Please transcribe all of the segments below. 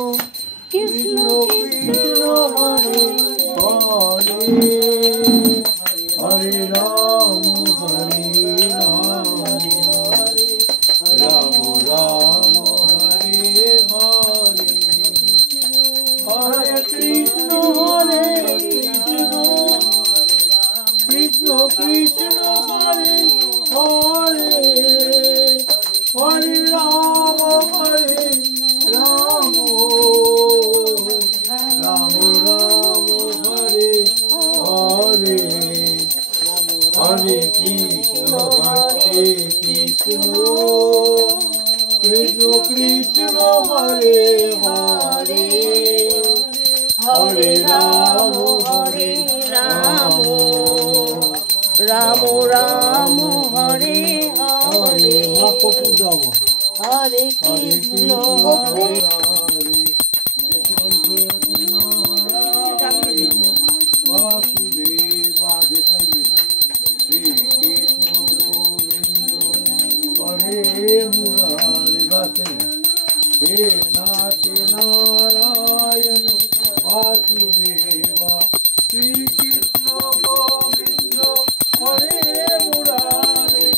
কৃষ্ণ কৃষ্ণ হরে হরে হরে রাম রাম রাম হরে হরে হরে কৃষ্ণ কৃষ্ণ কৃষ্ণ হরে হরে হরে রাম রাম রাম রাম হরে হরে হরে কৃষ্ণ কৃষ্ণ কৃষ্ণ হরে হরে হরে রাম রাম রাম হরে হরে হরে কৃষ্ণ हे नाथ नारायण वासुदेवा श्री कृष्ण गोविंद हरे मुरारे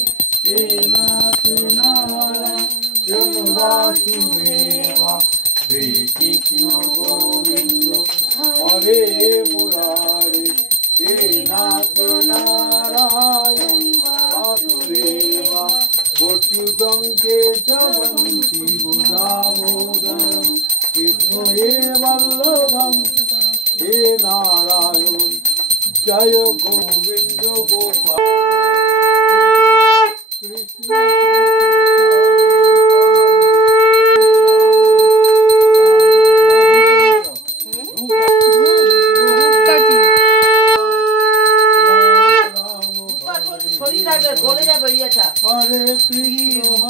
हे नाथ नारायण वासुदेवा श्री कृष्ण गोविंद हरे मुरारे हे नाथ नारायण वासुदेवा गोचुदं केशवन्ति दामोदरं कृष्ण हे वल्लभं हे नारायण जय गोविंद गोपाल कृष्ण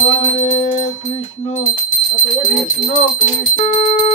हरे कृष्ण कृष्ण कृष्ण